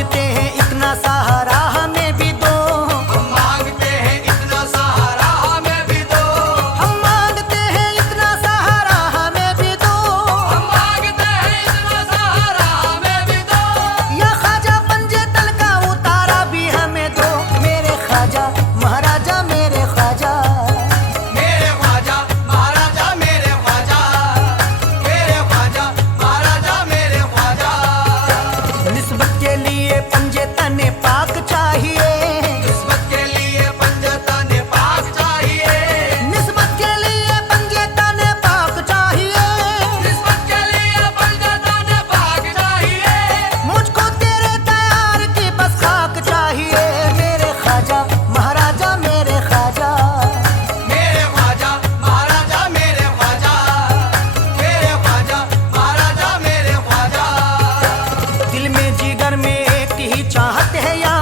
मांगते हैं इतना सहारा हमें भी दो, हम मांगते हैं इतना सहारा हमें भी दो, हम मांगते हैं इतना सहारा हमें भी दो, हम मांगते हैं इतना सहारा हमें भी दो। या ख्वाजा पंजे तल का उतारा भी हमें दो, मेरे ख्वाजा महाराजा मेरे ख्वाजा, मेरे ख्वाजा महाराजा मेरे ख्वाजा, मेरे ख्वाजा महाराजा मेरे ख्वाजा। निस्बत के लिए पंजे तने पाक चाहिए, निस्बत के लिए पंजतन पाक चाहिए, निस्बत के लिए पंजे तने पाक चाहिए, निस्बत के लिए पंजतन पाक चाहिए। मुझको तेरे तैयार की बस खाक चाहिए, मेरे ख्वाजा महाराजा मेरे ख्वाजा, मेरे ख्वाजा महाराजा मेरे ख्वाजा, मेरे ख्वाजा महाराजा मेरे ख्वाजा। दिल में जिगर में एक ही चाहत है या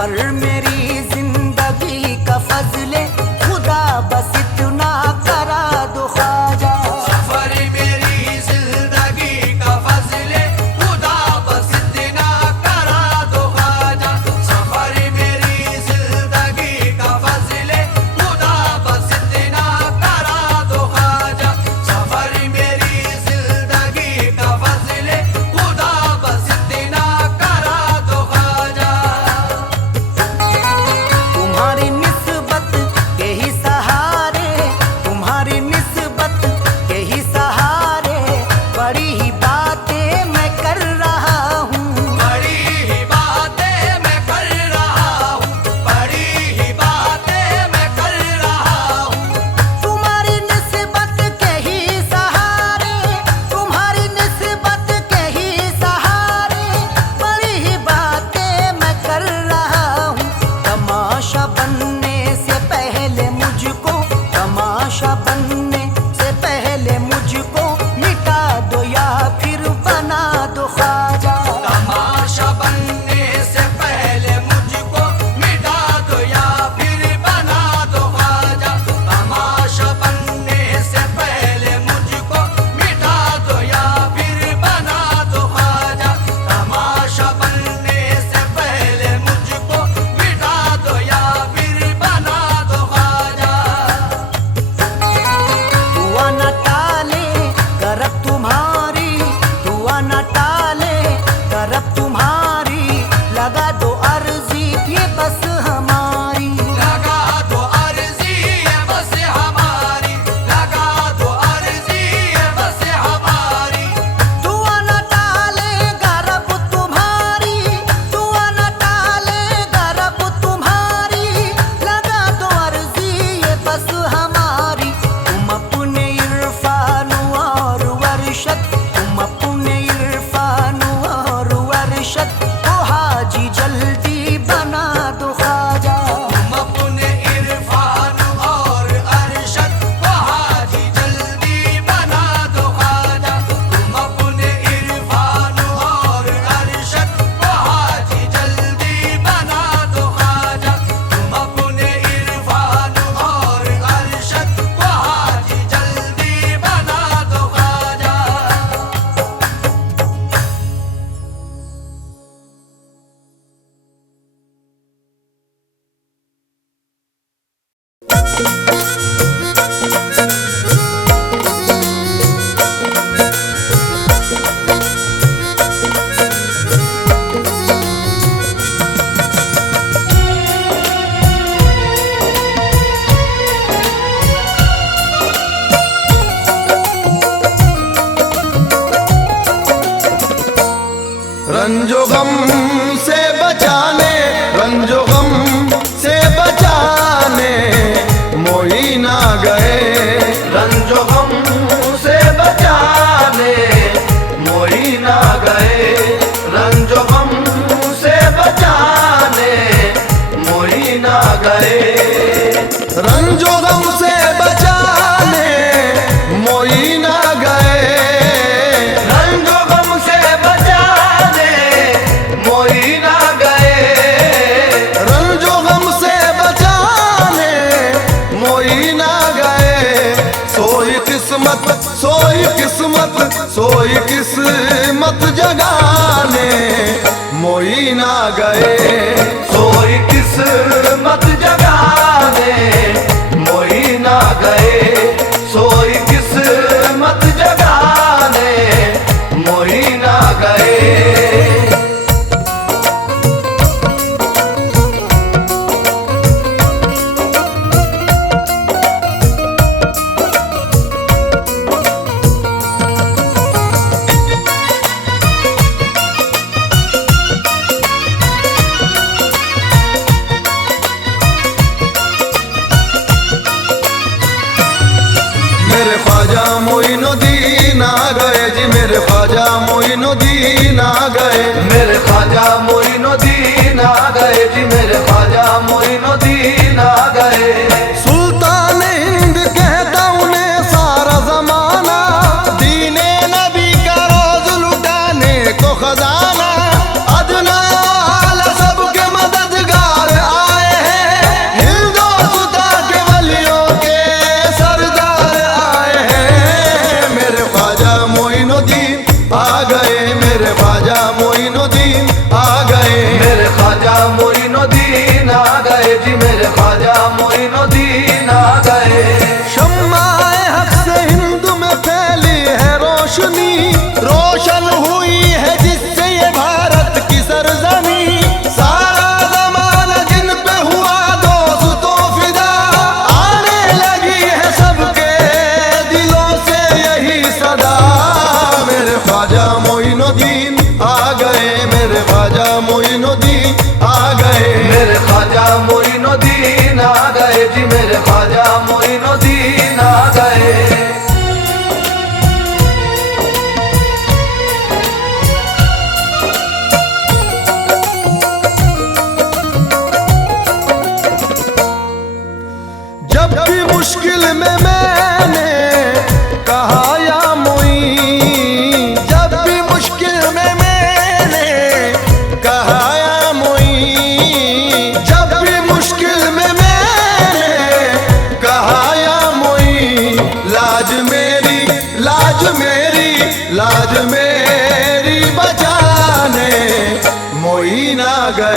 सफर मेरी जिंदगी का फजले खुदा बस इतना करा दो ख्वाजा। सफर मेरी जिंदगी का फजले खुदा बस इतना करा दो ख्वाजा। सफर मेरी जिंदगी का फजले खुदा बस इतना करा दो ख्वाजा। सफर मेरी जिंदगी का फजले खुदा बस इतना करा दो ख्वाजा। तुम्हारी निस्बत के ही सहारे, तुम्हारी निस्बत के ही सहारे बड़ी ही बातें मैं कर रहा हूँ। बड़ी ही बातें मैं कर रहा हूँ, बड़ी ही बातें मैं कर रहा हूँ। तुम्हारी निस्बत के ही सहारे, तुम्हारी निस्बत के ही सहारे बड़ी ही बातें मैं कर रहा हूँ। तमाशा बनने से पहले मुझको, तमाशा बनने से पहले मुझको मिटा दो या फिर बना दो ख्वाजा। तमाशा बनने से पहले मुझको मिटा दो या फिर बना दो ख्वाजा। तमाशा बनने से पहले मुझको मिटा दो या फिर बना दो ख्वाजा। तमाशा बनने से पहले मुझको मिटा दो या फिर बना दो ख्वाजा। दुआ न टाले करब तुम्हारी, दुआ न टाले करब तुम्हारी, लगा दो अर्जी ये बस हमारी। लगा दो अर्जी ये बस हमारी, लगा दो अर्जी ये बस हमारी। दुआ न टाले करब तुम्हारी, दुआ न टाले करब तुम्हारी, लगा दो अर्जी ये बस हमारी। तुम अपने इरफान और वर्शत, तुम अपने इरफान और वर्शत को हाजी जल्दी बना दो ख्वाजा। तुम अपने इरफान और अरशद को हाजी जल्दी बना दो ख्वाजा। तुम अपने इरफान और अरशद को हाजी जल्दी बना दो ख्वाजा। तुम अपने इरफान और अरशद को हाजी जल्दी बना दो ख्वाजा। रंजो गम से बचाने, रंजो गम से बचाने मोही ना गए। रंजो गम से बचाने मोही ना गए। रंजो गम से बचाने मोही ना गए। रंजो गम से बचाने मोही ना गए। रंजो गम से बचाने मोही ना गए। रंजो गम से बचाने मोही ना गए। सोई किस्मत, सोई किस्मत, सोई किस्मत जगाने मोही ना गए। सोई किस्मत जगाने मोही ना गए। सोई किस्मत जगाने मोही ना गए।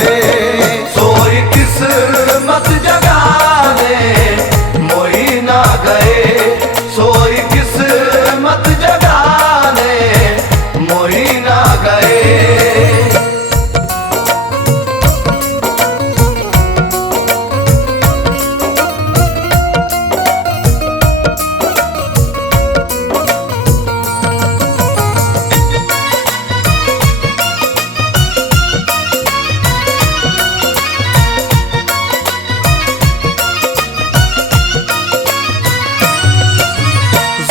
गए सोई किस्मत जगाने मोही ना गए, सोई किस्मत जगाने मोही ना गए।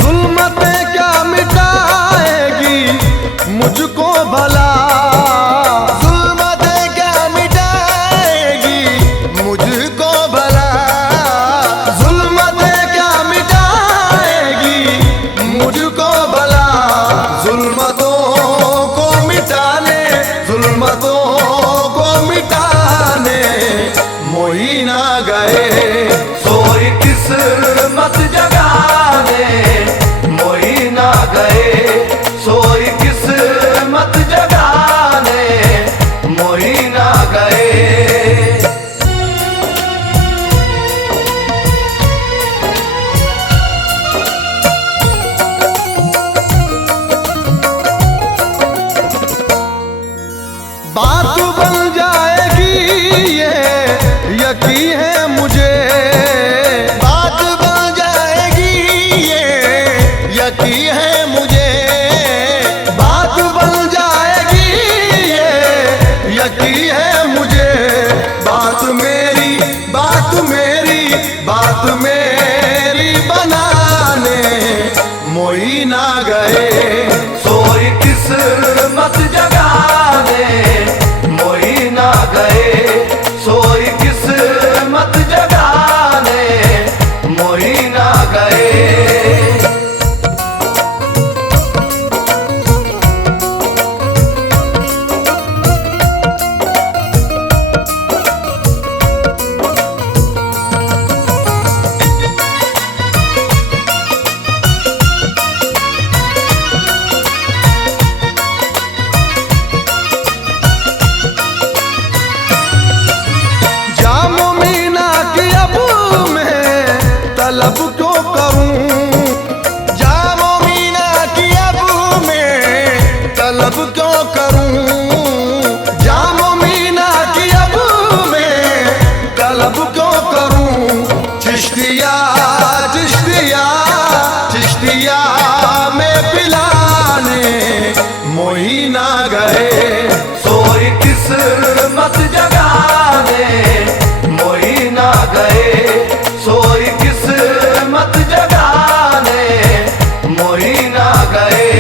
जुल्मतें क्या मिटाएगी मुझको भला, जुल्मतें क्या मिटाएगी मुझको भला, जुल्मतें क्या मिटाएगी मुझको भला, जुल्मतों को मिटाने, जुल्मतों को मिटाने मोही ना गए सोई किस्मत जगाने मोही ना गए, सोई किस्मत जगाने मोही ना गए। बात बन जाएगी ये यकीन है मुझे, बात बन जाएगी ये यकीन है मुझे, बात बन जाएगी ये यकीन है मुझे, बात मेरी बात मेरी बात मेरी बनाने मोही ना गए सोई किस्मत जगाने मोही ना गए, सोई किस्मत जगाने मोही ना गए। जामो मीना की अब मैं तलब क्यों करूं, जामो मीना की अब मैं तलब क्यों करूं, जामो मीना की अब मैं तलब क्यों करूं, चिश्तिया चिश्तिया चिश्तिया में पिलाने मोही ना गए सोई किस्मत जगाने मोही ना गए, सोई किस्मत जगाने मोही ना गए।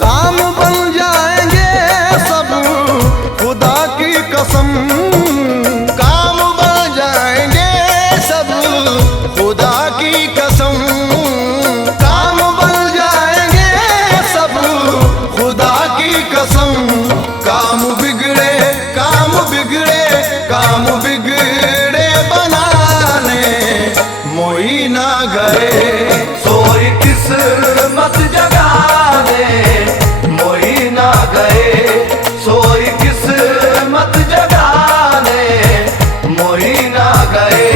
काम बन जाएंगे सब खुदा की कसम, काम बन जाएंगे सब खुदा की कसम, काम बन जाएंगे सब खुदा की कसम, काम बिगड़े काम बिगड़े काम बिगड़े बनाने मोही ना गए सोई किस्मत जगाने मोही ना गए, सोई किस्मत जगाने मोही ना गए।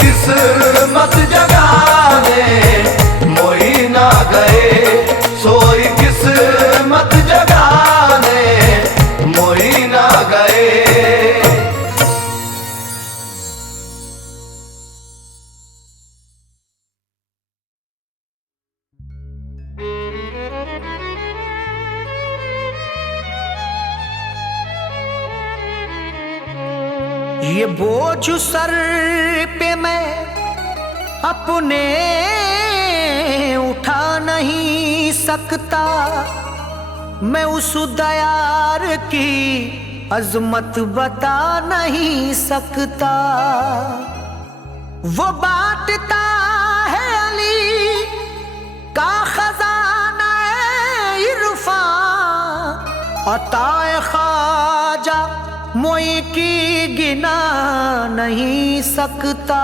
किस्मत जगाने मोही ना गए, सोई किस्मत जगाने ये बोझ सर पे मैं अपने उठा नहीं सकता, मैं उस दयार की अजमत बता नहीं सकता। वो बांटता है अली का खजाना इरफान, अताए ख्वाजा मोई की गिना नहीं सकता।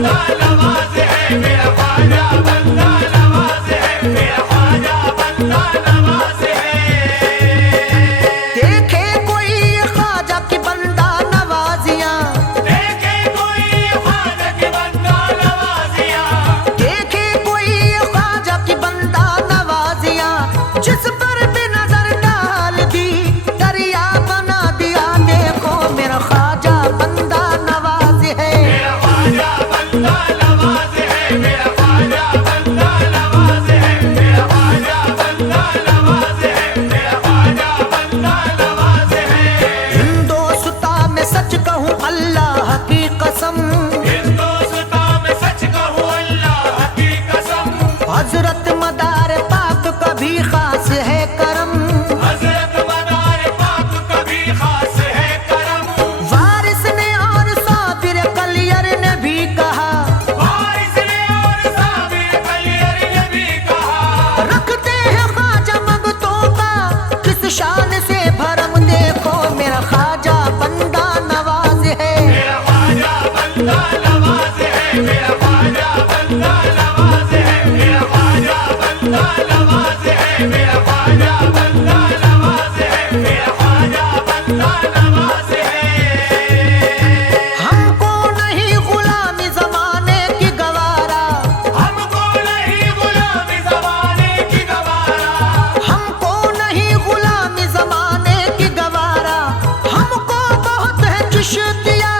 बंदा नवाज है, मेरा ख्वाजा बंदा नवाज है, मेरा ख्वाजा बंदा नवाज है। देखे कोई ख्वाजा की बंदा नवाजियां, देखे कोई ख्वाजा की बंदा नवाजियां, देखे कोई ख्वाजा की बंदा नवाजियां, जिस पर भी नजर डाल दी दरिया बना दिया। देखो मेरा ख्वाजा बंदा नवाज है, मेरा ख्वाजा बंदा नवाज है, मेरा ख्वाजा बंदा नवाज है, मेरा ख्वाजा बंदा नवाज है, मेरा ख्वाजा बंदा नवाज है। हिंदोस्ता में सच कहूँ अल्लाह की कसम, हिंदुस्तां में सच कहूँ अल्लाह की कसम, हजरत मदार पाक का भी खास है करम। हजरत मदार पाक कभी खास है करम। वारिस ने और साबिर कलियर ने भी कहा, वारिस ने और साबिर कलियर ने भी कहा, रखते हैं ख्वाजा मगतों का किस शान से भरम। देखो मेरा ख्वाजा बंदा नवाज है, मेरा ख्वाजा बंदा नवाज है, मेरा ख्वाजा बंदा नवाज है, मेरा ख्वाजा बंदा नवाज है, मेरा ख्वाजा बंदा नवाज है, मेरा ख्वाजा बंदा नवाज है। हमको नहीं गुलामी जमाने की गवारा, हमको नहीं गुलामी ज़माने की गवारा, हमको नहीं गुलामी जमाने की गवारा। हमको बहुत है चिश्तिया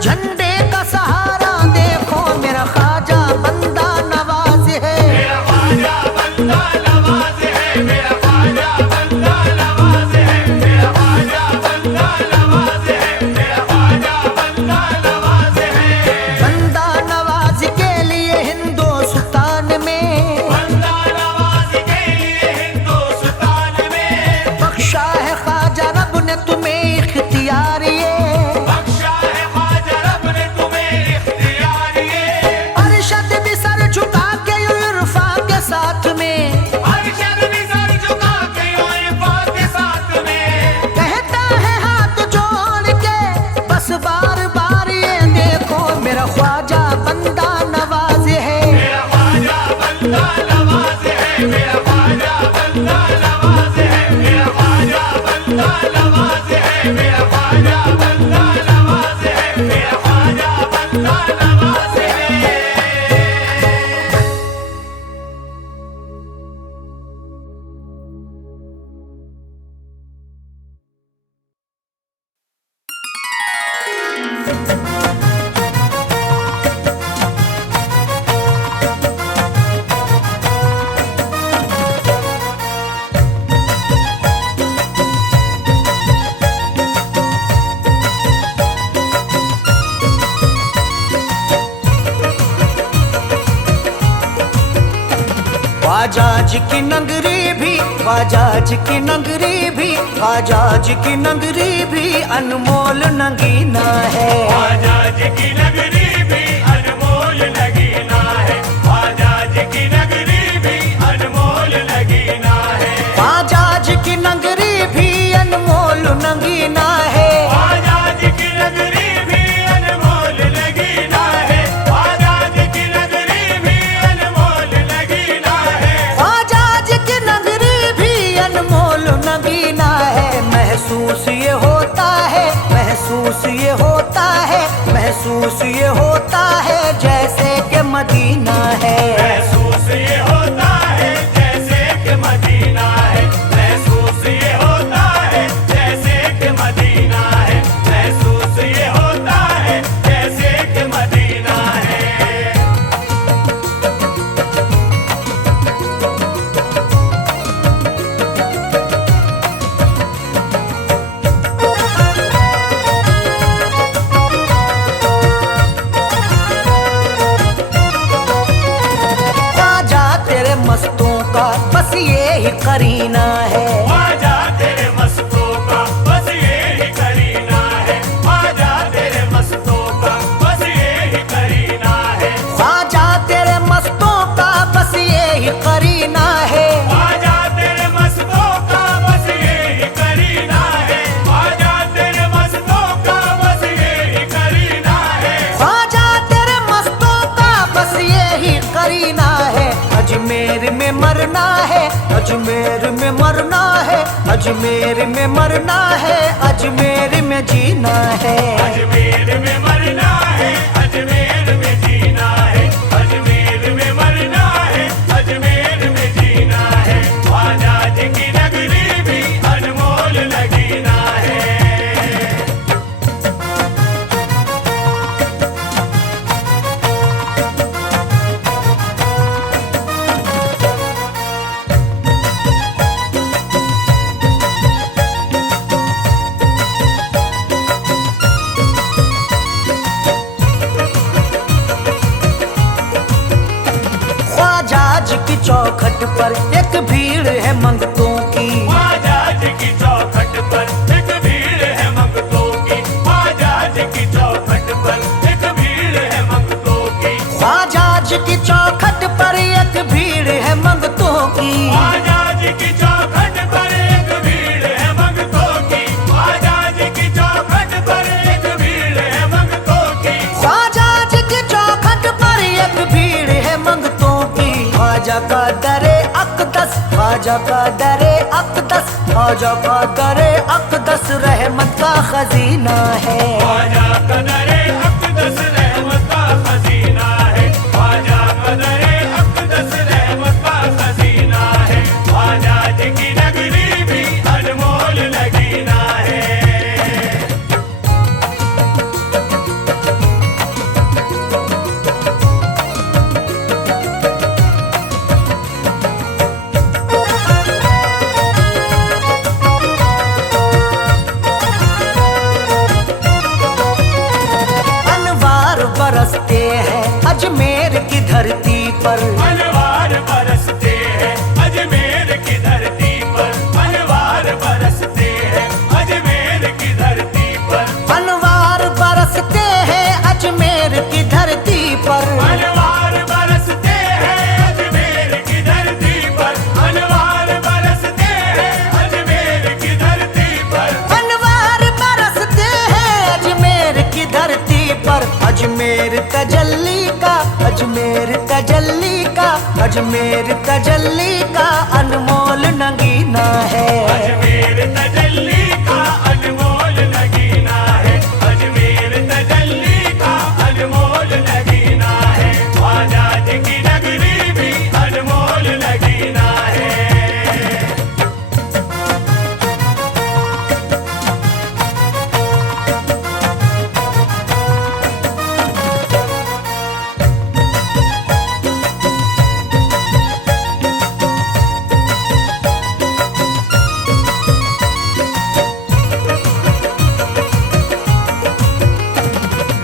झंडे का सहारा। देखो मेरा ख्वाजा बंदा नवाज है, मेरा ख्वाजा बंदा नवाज है, मेरा ख्वाजा बंदा नवाज है, मेरा ख्वाजा बंदा नवाज है, मेरा ख्वाजा बंदा नवाज है। बंदा नवाज के लिए हिंदुस्तान में बंदा नवाज के लिए हिंदुस्तान में बख्शा है ख्वाजा रब ने तुम्हें इख्तियार ये। बख्शा है ख्वाजा रब ने तुम्हें इख्तियार ये। अरशद भी सर झुका के इरफा के साथ में अरशद भी सर झुका के इरफा के साथ में कहता है हाथ जोड़ के बस बार बार ये। देखो मेरा ख्वाजा बंदा नवाज है, मेरा ख्वाजा बंदा नवाज है, मेरा ख्वाजा बंदा नवाज है, मेरा ख्वाजा बंदा नवाज है, मेरा ख्वाजा बंदा नवाज है, मेरा ख्वाजा बंदा नवाज है। ख्वाजा जी की नगरी भी, ख्वाजा जी की नगरी भी, ख्वाजा जी की नगरी भी अनमोल नगीना है। ख्वाजा जी की नगरी भी अनमोल नगीना है, ख्वाजा जी की नगरी भी अनमोल नगीना है, ख्वाजा जी की नगरी भी अनमोल नगीना है। ख्वाजा जी की नगरी भी अनमोल नगीना है, ख्वाजा जी की नगरी भी अनमोल नगीना है। ख्वाजा जी की नगरी भी अनमोल नगीना है। महसूस ये होता है, महसूस ये होता है, महसूस ये होता है जैसे कि मदीना है। महसूस ये होता है जैसे कि मदीना है, महसूस ये होता है जैसे कि मदीना है, महसूस ये होता है जैसे कि मदीना है। ख्वाजा तेरे मस्तों का बस ये ही करीना है। ख्वाजा तेरे मस्तों का बस ये ही करीना है, ख्वाजा तेरे मस्तों का बस ये ही करीना है, ख्वाजा तेरे मस्तों का बस ये ही करीना है। ख्वाजा तेरे मस्तों का बस ये ही करीना है, ख्वाजा तेरे मस्तों का बस ये ही करीना है, ख्वाजा तेरे मस्तों मरना है, अजमेर में मरना है, अजमेर में मरना है, अजमेर में जीना है। अजमेर में मरना है, अजमेर में जीना है, अजमेर में मरना है, अजमेर में जीना है। ख्वाजा जी की नगरी भी अनमोल लगीना है। ख्वाजा जी की चौखट पर एक भीड़ है मंगतों की, ख्वाजा जी की चौखट पर एक भीड़ है मंगतों की, ख्वाजा जी की चौखट पर एक भीड़ है मंगतों की, ख्वाजा जी की चौखट पर एक भीड़ है मंगतों की, ख्वाजा जी की चौखट पर एक भीड़ है मंगतों की, ख्वाजा जी की चौखट पर एक भीड़ है मंगतों की। ख्वाजा जी की चौखट पर एक भीड़ है मंगतों की। ख्वाजा का दरे अक़दस, ख्वाजा का दरे अक़दस, ख्वाजा का दरे अक़दस रहमत का खजीना है। ख्वाजा का दरे अक़दस रहमत का खजीना है, ख्वाजा का दरे अक़दस रहमत का खजीना है। ख्वाजा जी की नगरी भी अनमोल लगीना है। अनवार बरसते हैं अजमेर की धरती पर, अनवार बरसते हैं अजमेर की धरती पर, अनवार बरसते हैं अजमेर की धरती पर, अनवार बरसते हैं अजमेर की धरती पर, अनवार बरसते हैं अजमेर की धरती पर, अनवार बरसते हैं अजमेर की धरती पर। अनवार बरसते हैं अजमेर की धरती पर। अजमेर तजल्ली का, अजमेर तजल्ली का, अजमेर तजल्ली का अनमोल नगीना है। अजमेर तजल्ली का अनमोल नगीना है, अजमेर तजल्ली का अनमोल नगीना है। ख्वाजा जी की नगरी भी अनमोल नगीना है।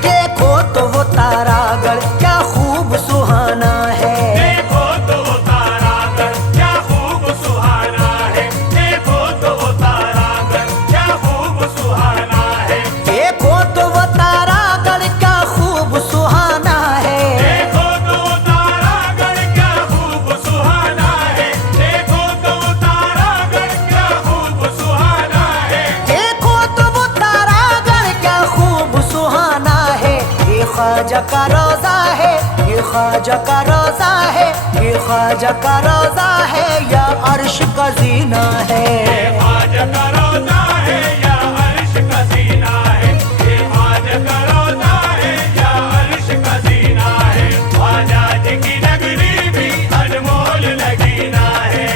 देखो तो वो तारागढ़ क्या खूब सुहाना है, देखो तो वो तारागढ़ क्या खूब सुहाना है, देखो तो वो तारागढ़ क्या खूब सुहाना है, देखो तो वो तारागढ़ क्या खूब सुहाना है, देखो तो वो तारागढ़ क्या खूब सुहाना है, देखो तो वो तारागढ़ क्या खूब सुहाना है। देखो तो वो तारागढ़ क्या खूब सुहाना है। ये ख्वाजा का रोजा है, ये ख्वाजा का रोजा है, ये ख्वाजा का रोजा है या अर्श का जीना है। ये ख्वाजा का रोजा है या अर्श का जीना है, ये ख्वाजा का रोजा है या अर्श का जीना है। ख्वाजा जी की नगरी भी अनमोल लगीना है।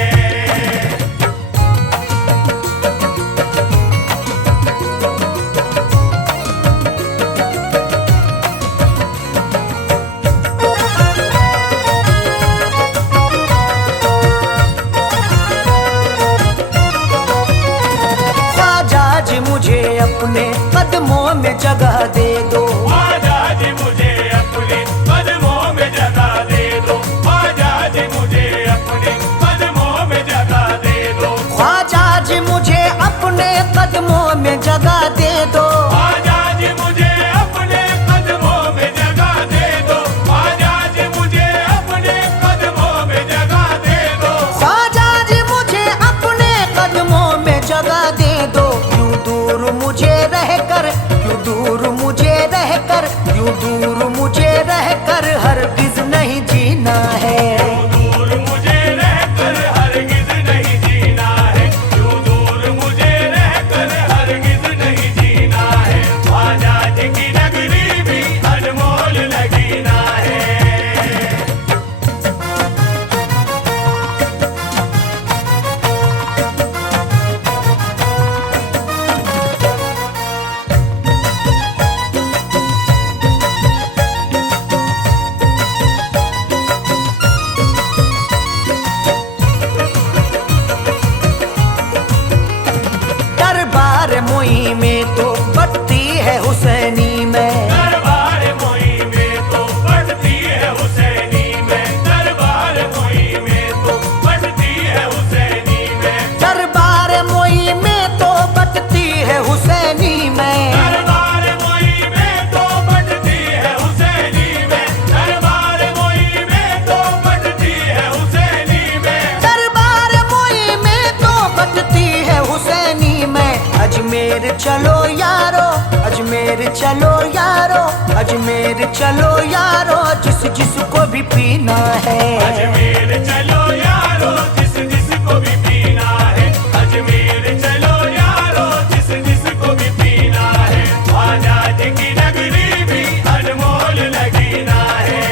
चलो यारो, अजमेर चलो यारो, जिस जिसको भी पीना है। अजमेर चलो यारो, जिस जिसको भी पीना है। अजमेर चलो यारो, जिस जिसको भी पीना है। ख्वाजा जी की नगरी भी अनमोल लगीना है।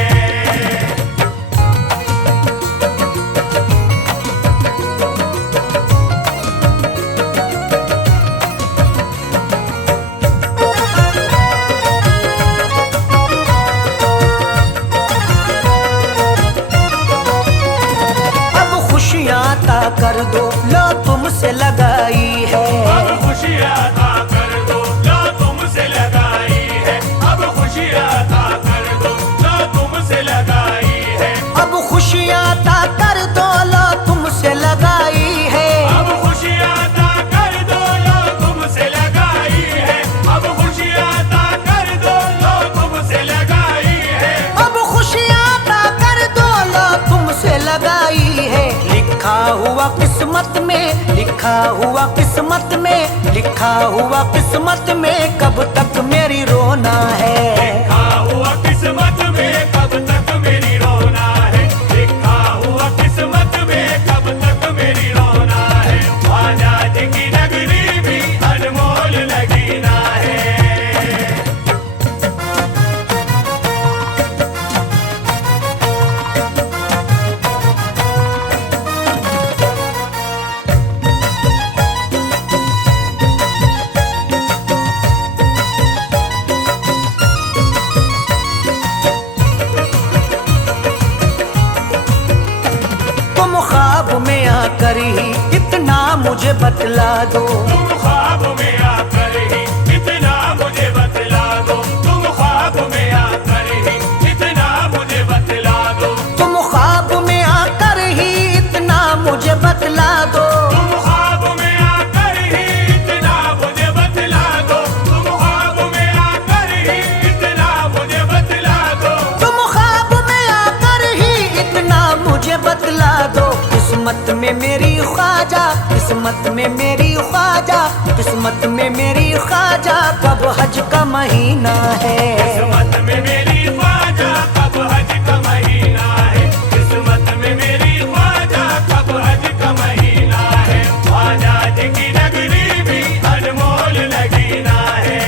कर दो लो तुमसे लगाई है। अब खुशियाँ अता कर दो लो तुमसे लगाई है। अब खुशियाँ अता कर दो लो तुमसे लगाई है। अब खुशियाँ अता कर दो लो तुमसे लगाई है। अब खुशियाँ अता कर दो लो तुमसे लगाई है। अब खुशियाँ अता कर दो लो तुमसे लगाई है। अब खुशियाँ अता कर दो लो तुमसे लगाई है। लिखा हुआ किस्मत में, लिखा हुआ किस्मत में, लिखा हुआ किस्मत में कब तक मेरी रोना है। लिखा हुआ किस्मत में कब तक मेरी रोना है। लिखा हुआ किस्मत में कब तक मेरी रोना है। ख्वाजा जी की नगरी भी अनमोल लगीना है। आकर ही इतना मुझे बतला दो। तुम ख्वाब में आकर ही इतना मुझे बतला दो। तुम ख्वाब में आकर ही इतना मुझे बतला दो। तुम ख्वाब में आकर ही इतना मुझे बतला दो। तुम ख्वाब में आकर ही इतना मुझे बतला दो। तुम ख्वाब में आकर ही इतना मुझे बतला दो। तुम ख्वाब में आकर ही इतना मुझे बतला दो। किस्मत में मेरी ख्वाजा, किस्मत में मेरी ख्वाजा, किस्मत में मेरी ख्वाजा कब हज का महीना है। किस्मत में मेरी ख्वाजा कब हज का महीना है। किस्मत में मेरी ख्वाजा कब हज का महीना है। ख्वाजा जी की नगरी भी अनमोल लगीना है।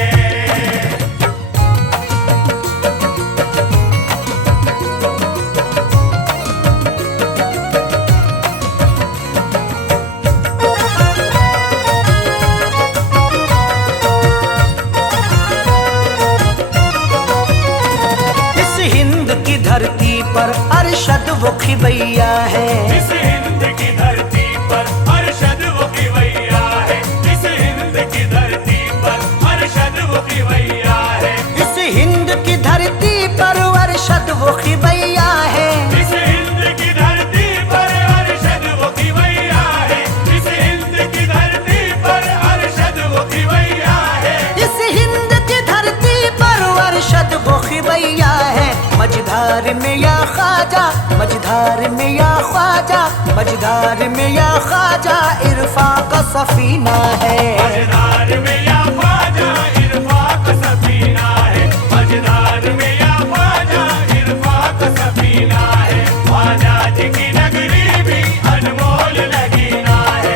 धरती पर अरशद वो खिवैया है। इस हिंद की धरती पर अरशद वो खिवैया है। इस हिंद की धरती पर अरशद वो खिवैया है। इस हिंद की धरती पर अरशद वो खिवैया है। इस हिंद की धरती पर अरशद वो खिवैया है। इस हिंद की धरती पर अरशद वो खिवैया है। इस हिंद की धरती पर अरशद वो खिवैया है। मझधार में या ख्वाजा, मझधार में या ख्वाजा, मझधार में या ख्वाजा इरफा का सफीना है। मझधार में या ख्वाजा इरफा का सफीना है। मझधार में या ख्वाजा इरफा का सफीना है। ख्वाजा जी की नगरी भी अनमोल लगीना है।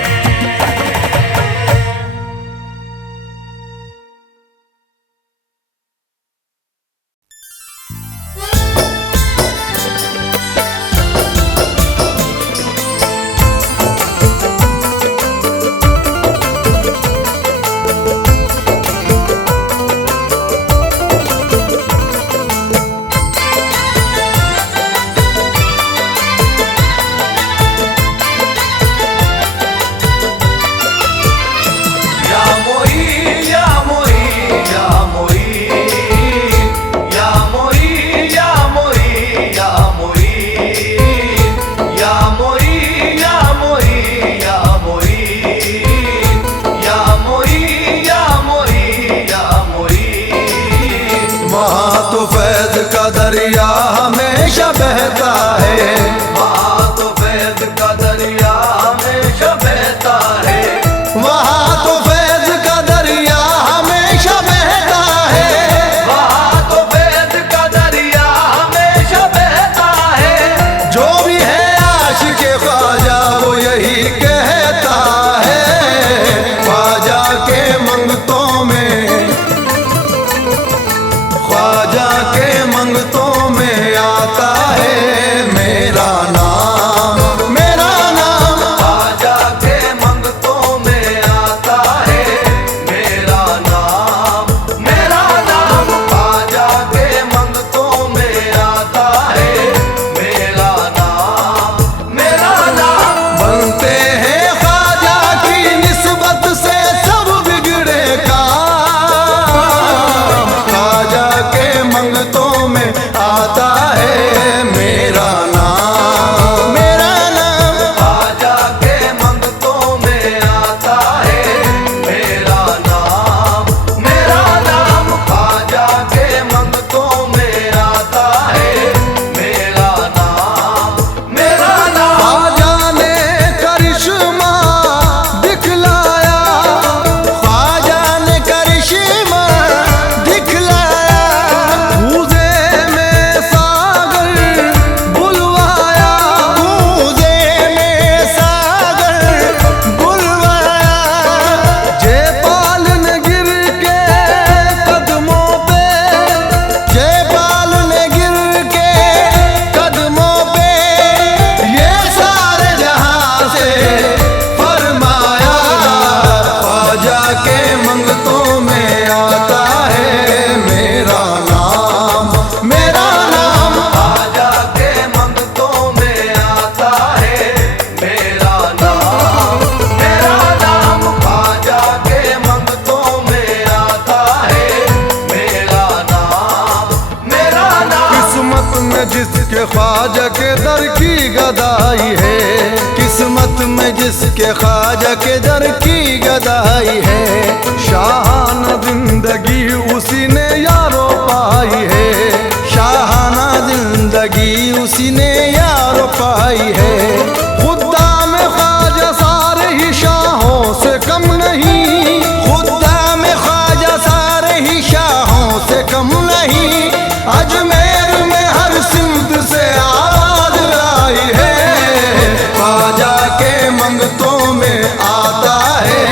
दरिया हमेशा बहता है। वहाँ तो फैज़ का दरिया हमेशा बहता है। वहाँ तो फैज़ का दरिया हमेशा बहता है। में जिसके ख्वाजा के दर की गदाई है, किस्मत में जिसके ख्वाजा के दर की गदाई है, शाहाना जिंदगी उसी ने यारो पाई है, शाहाना जिंदगी उसी ने यारो पाई है। खुदा में ख्वाजा सारे ही शाहों से कम नहीं, खुदा में ख्वाजा सारे ही शाहों से कम नहीं, अजमेर में हर सिमत से आवाज आई है, ख्वाजा के मंगतों में आता है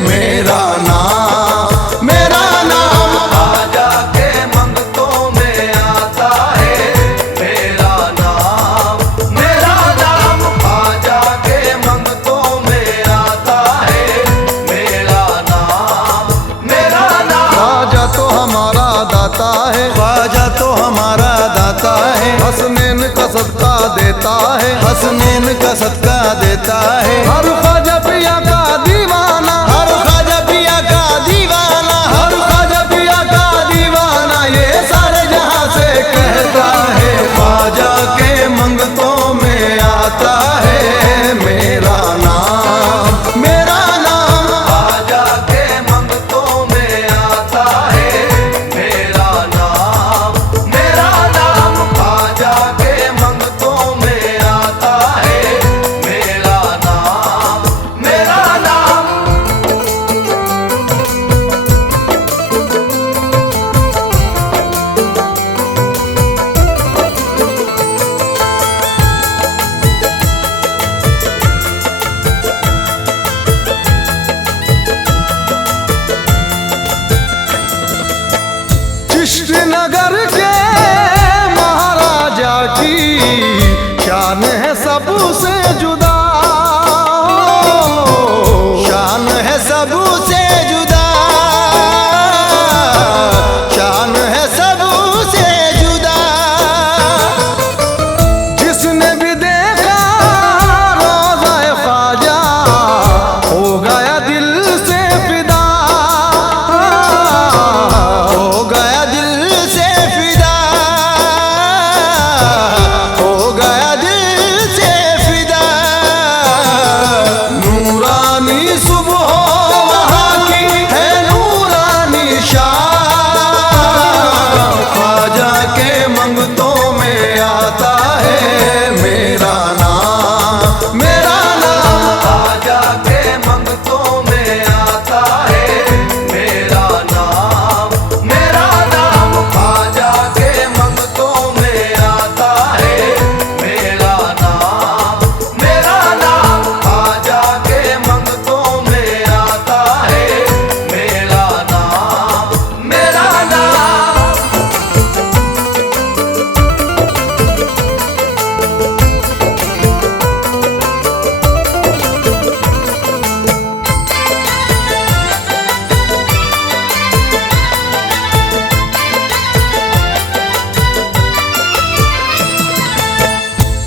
मेरा नाम, मेरा नाम, ख्वाजा के मंगतों में आता है मेरा नाम, मेरा नाम, ख्वाजा के मंगतों में आता है मेरा नाम, मेरा नाम। ख्वाजा तो हमारा दाता है, ख्वाजा तो हमारा दाता है, हसनैन का सदका देता है, हसनैन का सदका देता है। हर ख्वाजा पिया का दीवाना, हर ख्वाजा पिया का दीवाना, हर ख्वाजा पिया का दीवाना, ये सारे जहां से कहता है, ख्वाजा के मंगतों में आता है मेरा नाम, मेरा नाम, ख्वाजा के मंगतों में आता है मेरा नाम, मेरा नाम, ख्वाजा के मंगतों में आता है मेरा नाम, मेरा नाम। चिश्ती नगर के महाराजा की शान है सबसे जुदा, शान है सबसे जुदा, शान है सबसे जुदा। जिसने भी देखा रोज़ा ख्वाजा हो गया दिल से फिदा, हो गया दिल से फिदा, हो गया दिल से फिदा। नूरानी सुबह वहाँ की है नूरानी शाम, ख्वाजा के मंगतों में आता है मेरा नाम, मेरा नाम, ख्वाजा के मंगतों में आता है मेरा नाम, मेरा नाम, ख्वाजा के मंगतों में आता है मेरा नाम, मेरा नाम, ख्वाजा के मंगतों में आता है मेरा नाम, मेरा नाम।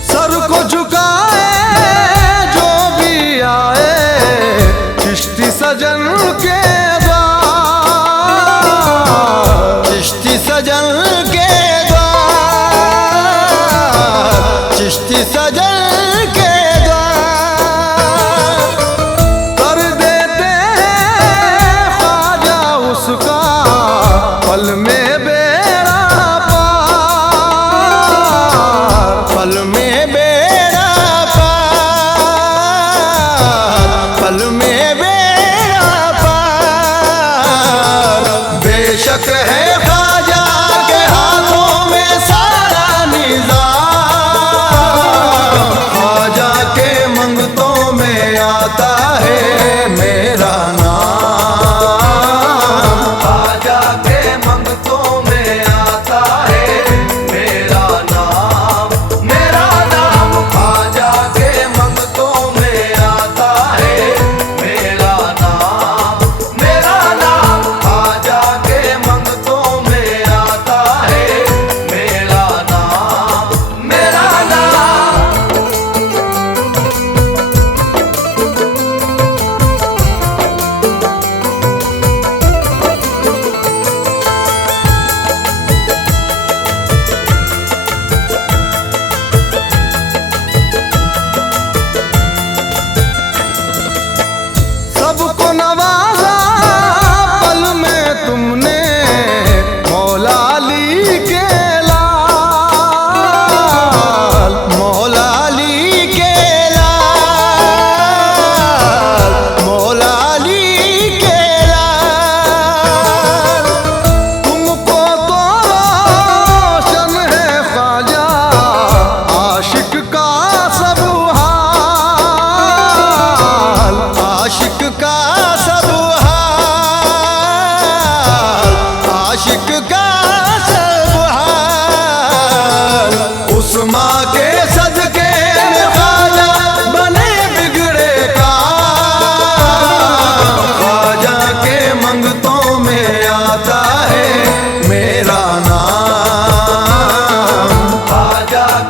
सर को झुकाए जो भी आए चिश्ती सजन के द्वार, चिश्ती सजन के द्वार, चिश्ती सजन के द्वार। कर देते हैं ख्वाजा उसका पल में बेड़ा पार, पल में बेड़ा पार, पल में बेड़ा पार। बेशक है ख्वाजा के हाथों में सारा निजाम,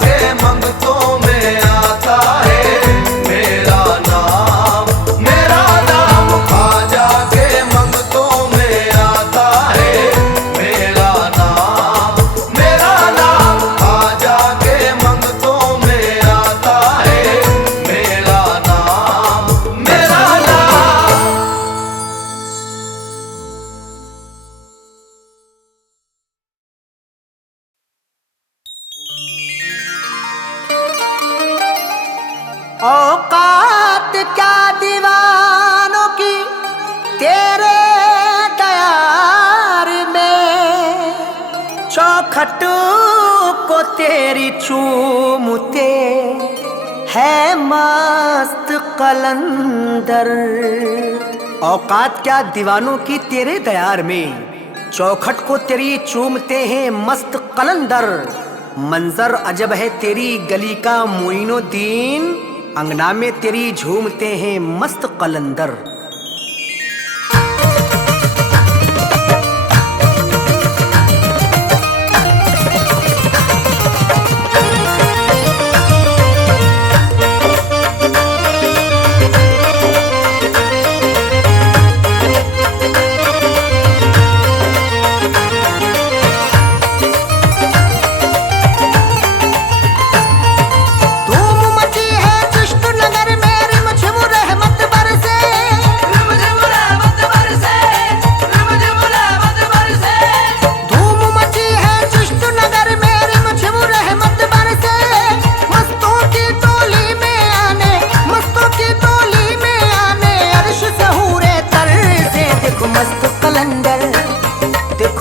के मंगतों में आता है मेरा नाम ख्वाजा के मंगतों में आता है मेरा नाम ख्वाजा के मंगतों में आता है मेरा नाम औकात क्या दीवानों की तेरे तैयार में, चौखट को तेरी चूमते है मस्त कलंदर। औकात क्या दीवानों की तेरे दयार में, चौखट को तेरी चूमते हैं मस्त कलंदर। मंजर अजब है तेरी गली का मोइनुद्दीन, अंगना में तेरी झूमते हैं मस्त कलंदर।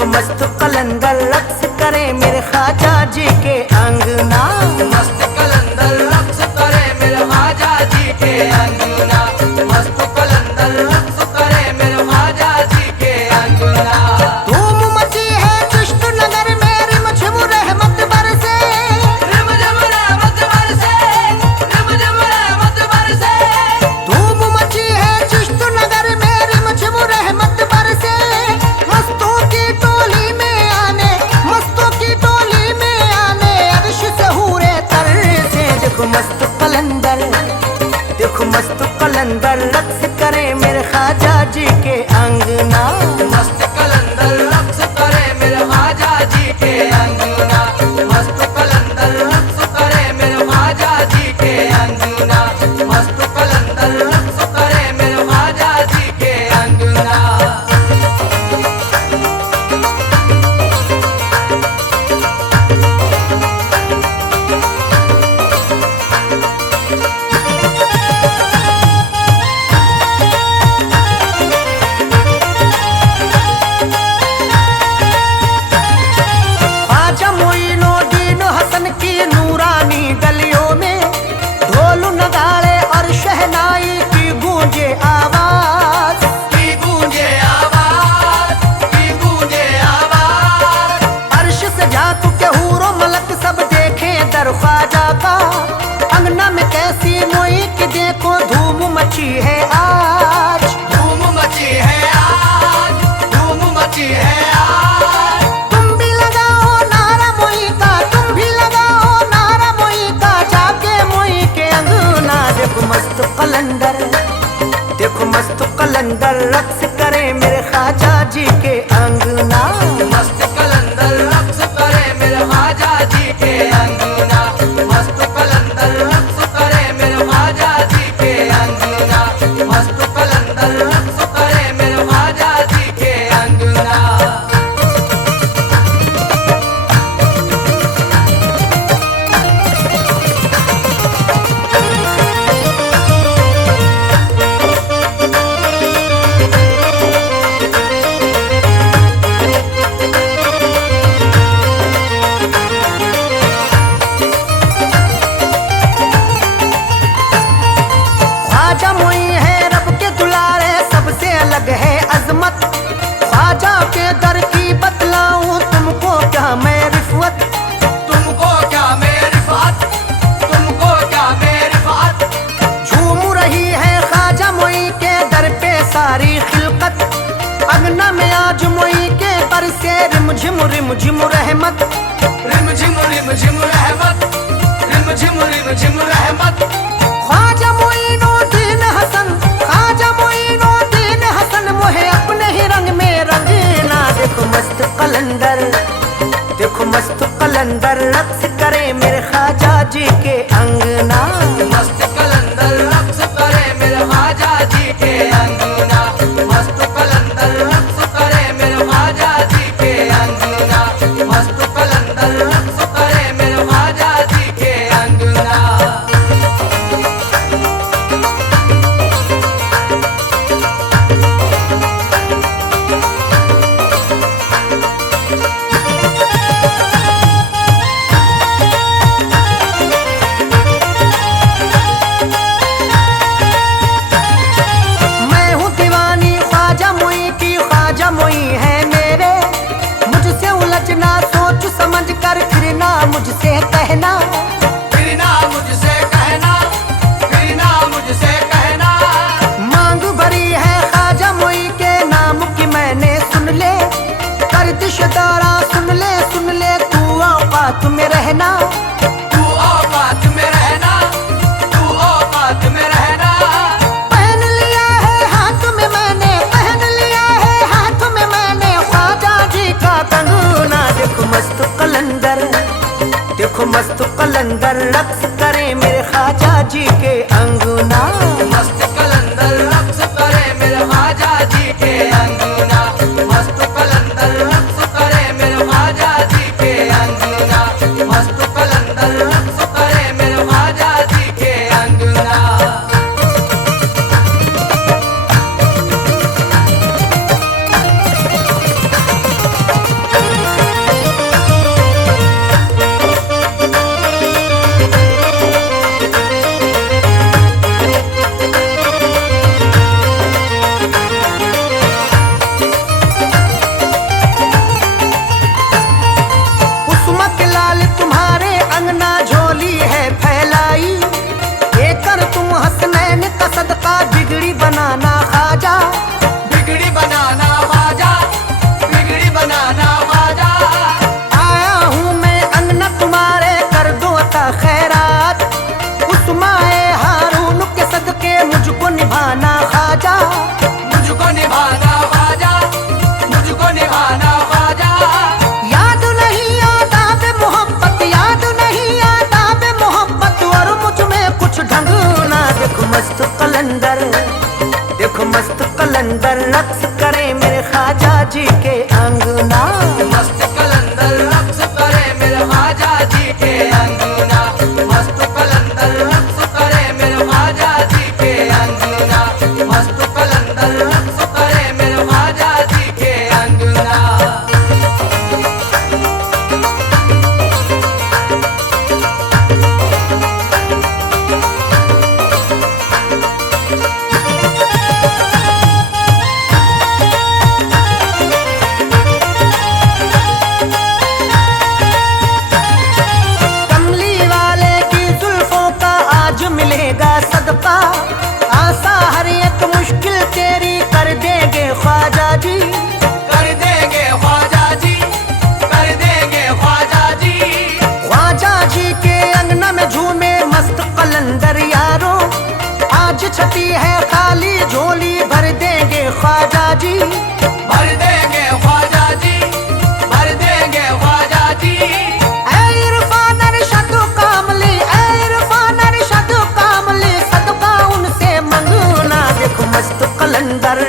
मस्त कलंदर रक्स करे मेरे ख्वाजा जी के अंगना, मस्त कलंदर रक्स करे मेरे ख्वाजा जी के अंगना, मस्त कलंदर रक्स करे मेरे ख्वाजा जी के अंगना। धूम मची है चिश्त नगर में रिमझिम रहमत बरसे, रिमझिम रहमत बरसे, रिमझिम रहमत बरसे। धूम मची है चिश्त नगर में रिमझिम रहमत बरसे। मस्तों की टोली में आने, मस्तों की टोली में आने अर्श से हूरे तर से। देखो मस्त कलंदर, देखो मस्त कलंदर रक्स करे मेरे ख्वाजा जी के अंगना, मस्त कलंदर रक्स करे मेरे ख्वाजा जी के अंगना, मस्त कलंदर रक्स करे मेरे ख्वाजा जी के अंगना, मस्त कलंदर रक्स करे मेरे ख्वाजा जी के अंगना। ख्वाजा मोइनुद्दीन हसन की नूरानी गलियों में ढोल नगाड़े और शहनाई की गूंजे आवाज, की गूंजे आवाज, की गूंजे आवाज। अर्श से झांक के हूरो मलक सब देखे दर ख्वाजा का। अंगना में कैसी मोई की देखो धूम मची है आज, धूम मची है आज, धूम मची है आज। तुम भी लगाओ नारा मोई का, तुम भी लगाओ नारा मोई का, जाके मोई के अंगना। देखो मस्त कलंदर, देखो मस्त कलंदर रक्स करे मेरे ख्वाजा जी के अंगना, मस्त कलंदर रक्स करे मेरे ख्वाजा जी के अंगना, मस्त कलंदर रक्स करे मेरे ख्वाजा जी के अंगना, मस्त कलंदर रक्स करे मेरे ख्वाजा जी के अंगना। ख्वाजा मोई है रब के दुलारे सबसे अलग है अजमत। ख्वाजा के दर की बतलाऊं तुमको क्या मैं रिफवत, तुमको क्या मेरी बात, तुमको क्या मेरी बात। झूम रही है ख्वाजा मोई के दर पे सारी खिलकत। अंगना में आज मोई के पर से रिमझिम रिमझिम रहमत, रिमझिम रिमझिम रहमत, कलंदर रक्स करे मेरे ख्वाजा जी के अंगना। मस्त कलंदर रक्स करे मेरे ख्वाजा जी के अंगना। मस्त कलंदर रक्स करे मेरे ख्वाजा जी के अंगना। मस्त कलंदर रक्स करे मेरे ख्वाजा जी के अंगना। मैं हूँ दीवानी ख्वाजा मोई की, ख्वाजा मोई है मेरे। मुझसे उलझना सोच समझ कर, फिर ना मुझसे कहना। फिर ना मुझसे कहना, फिर ना मुझसे कहना। मांग भरी है ख्वाजा मोई के नाम की मैंने, सुन ले गर्दिश दारा, सुन ले तू औकात में रहना। तू औकात में रहना, तू औकात में रहना। पहन लिया है हाथ में मैंने, पहन लिया है हाथ में मैंने ख्वाजा जी का कंगना। देखो मस्त कलंदर, देखो मस्त कलंदर रक्स करे मेरे ख्वाजा जी के अंगना। मस्त कलंदर रक्स करे मेरे ख्वाजा जी के अंगना। मस्त कलंदर रक्स करे मेरे ख्वाजा जी के अंगना। मस्त कलंदर रक्स करे मेरे ख्वाजा जी के अंगना। उस्मा के लाल तुम्हारे अंगना झोली है फैलाई, लेकर तुम हसनैन का सदका बिगड़ी बनाना ख्वाजा। बिगड़ी बनाना ख्वाजा, बिगड़ी बनाना ख्वाजा। आया हूँ मैं अंगना तुम्हारे, कर दो अता खैरात। उस्माए हारून के सदके मुझको निभाना ख्वाजा। मुझको निभाना ख्वाजा, मुझको निभाना ख्वाजा। याद नहीं आदाब मोहब्बत, याद नहीं आदाब मोहब्बत, और मुझ में कुछ ढंगना। देखो मस्त कलंदर, देखो मस्त कलंदर रक्स करे मेरे ख्वाजा जी के अंगना। मस्त कलंदर रक्स करे मेरे ख्वाजा जी के अंगना। मस्त कलंदर रक्स करे मेरे ख्वाजा जी के अंगना। मस्त कलंदर रक्स करे मेरे ख्वाजा जी के अंगना। कमली वाले की जुल्फों का आज मिलेगा सदका। आसा हर एक मुश्किल तेरी कर देंगे ख्वाजा जी। कर देंगे ख्वाजा जी, कर देंगे ख्वाजा जी। ख्वाजा जी के अंगना में झूमे मस्त कलंदर यारो। आज छठी है खाली झोली, भर देंगे ख्वाजा जी। भर देंगे ख्वाजा जी, भर देंगे ख्वाजा जी। ऐ इरफान अरशद कामली, ऐ इरफान अरशद कामली, सदका उनसे मंगना। देखो मस्त कलंदर,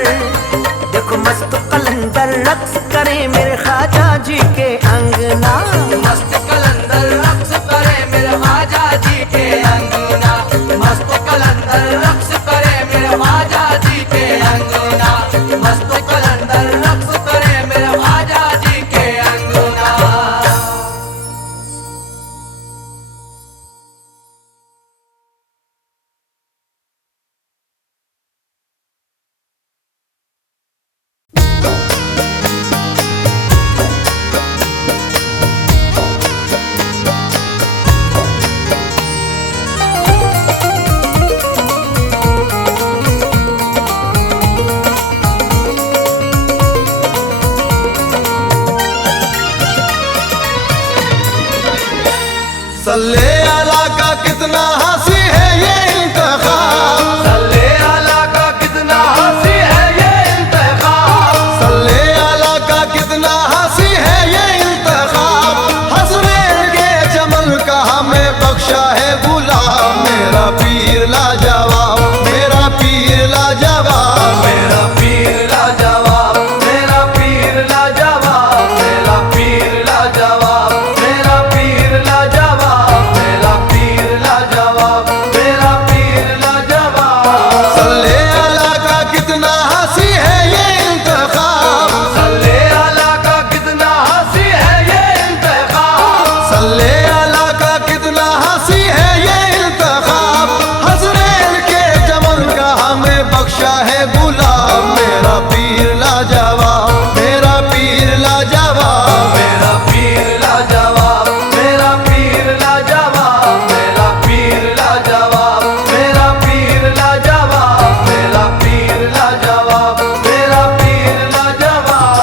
देखो मस्त कलंदर रक्स करे मेरे ख्वाजा जी के अंगना। मस्त कलंदर रक्स करे मेरे ख्वाजा जी के अंगना। मस्त कलंदर रक्स करे मेरे ख्वाजा जी के अंगना। मस्त कलंदर रक्स करे मेरे ख्वाजा जी के अंगना। सल्ले अला का कितना हंसी है ये इंतखाब, सल्ले अला का कितना हंसी है ये इंतखाब। सल्ले अला का कितना हंसी है ये इंतखाब। हंसने बख्शा है गुलाम मेरा पीर लाजवाब, मेरा पीर लाजवाब, मेरा पीर लाजवाब, मेरा पीर लाजवाब, मेरा पीर लाजवाब, मेरा पीर लाजवाब, मेरा पीर लाजवाब, मेरा पीर लाजवाब। सल्ले अला का कितना हंसी है ये इंतखाब, सल्ले अला का कितना हंसी है ये इंतखाब, सल्ले अला का कितना हंसी है ये इंतखाब, हज़रैन के चमन का हमें बख्शा है गुलाम मेरा पीर लाजवाब, मेरा पीर लाजवाब, मेरा पीर लाजवाब, मेरा पीर लाजवाब, मेरा पीर लाजवाब, मेरा पीर लाजवाब, मेरा पीर लाजवाब, मेरा पीर लाजवाब।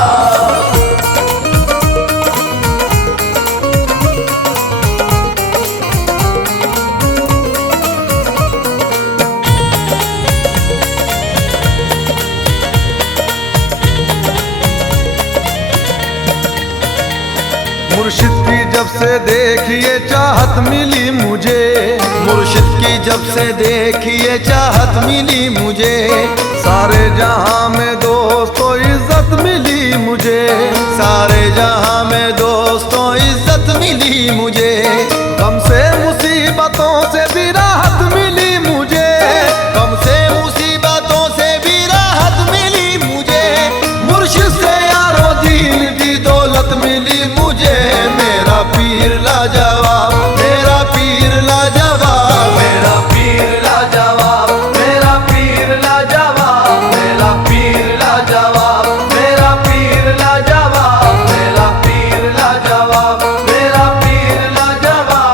मुर्शिद की जब से देखिए चाहत मिली मुझे, मुर्शिद की जब से देखिए चाहत मिली मुझे, सारे जहां में दोस्तों इज्जत मिली मुझे, सारे जहां में दोस्तों इज्जत मिली मुझे, गम से मुसीबतों से भी राहत मिली मुझे, गम से मुसीबतों से भी राहत मिली मुझे, मुर्शिद से यारो दीन की दौलत मिली मुझे, मेरा पीर लाजवाब, मेरा पीर लाजवाब, मेरा पीर लाजवाब, मेरा पीर लाजवाब, मेरा पीर लाजवाब, मेरा पीर लाजवाब, मेरा पीर लाजवाब, मेरा पीर लाजवाब।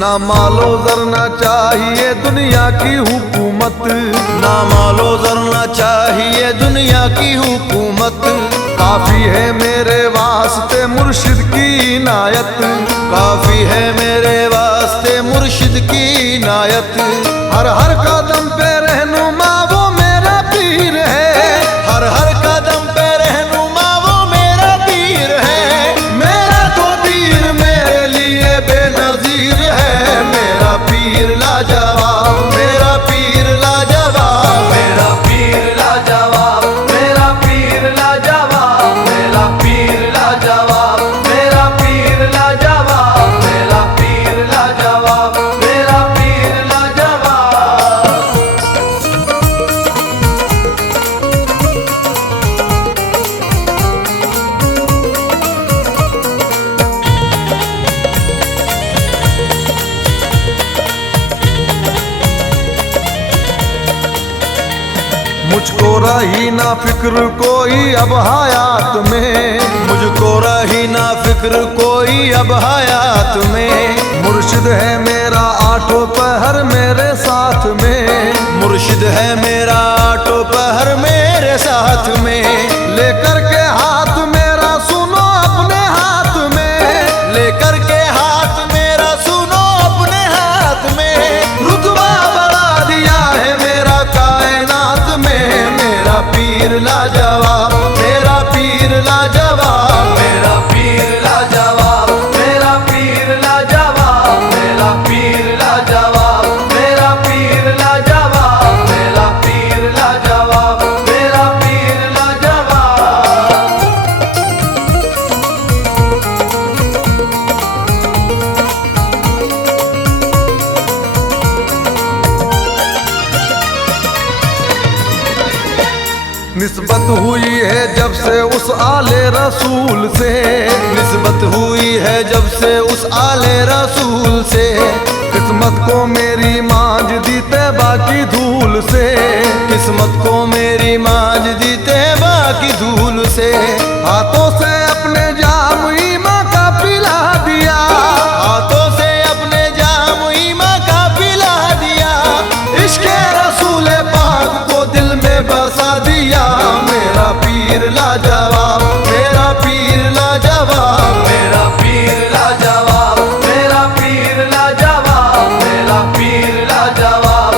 ना मालो जर ना चाहिए दुनिया की हुकूमत, ना मालो जर ना चाहिए दुनिया की हुकूमत, काफी है मेरे वास्ते मुर्शिद की इनायत, काफी है मेरे वास्ते मुर्शिद की इनायत, हर हर कदम पे रहनुमा वो मेरा पीर है, हर हर कदम पे रहनुमा वो मेरा पीर है, मेरा तो पीर मेरे लिए बेनजीर है, मेरा पीर लाजवाब, मेरा पीर लाजवाब, मेरा पीर लाजवाब, मेरा पीर लाजवाब, मेरा पीर लाजवाब, मेरा पीर लाजवाब, मेरा पीर लाजवाब, मेरा पीर लाजवाब। मुझको रही ना फिक्र कोई अब हयात में, मुझको रही ना फिक्र कोई अब हयात में, मुर्शिद है मेरा आठों पहर मेरे साथ में, मुर्शिद है मेरा आठों पहर मेरे साथ में, लेकर के हाथ मेरा सुनो अपने हाथ में, लेकर के हाथ मेरा सुनो अपने हाथ में, रुतबा बढ़ा दिया है मेरा कायनात में, मेरा पीर लाजवाब, मेरा पीर लाजवाब, मेरा पीर लाजवाब, मेरा पीर लाजवाब, मेरा पीर लाजवाब, मेरा पीर लाजवाब, मेरा पीर लाजवाब, मेरा पीर लाजवाब। निस्बत हुई है जब से उस आले रसूल से, निस्बत हुई है जब से उस आले रसूल से, किस्मत को मेरी मांझ दी तैबा की धूल से, किस्मत को मेरी मांझ दी तैबा की धूल से, हाथों से अपने जाम ईमा का पिला दिया, हाथों से अपने जाम ईमा का पिला दिया, इश्क़ रसूल पाक को दिल में बसा दिया, मेरा पीर लाजवाब, मेरा पीर लाजवाब, मेरा पीर लाजवाब, मेरा पीर लाजवाब, मेरा पीर लाजवाब,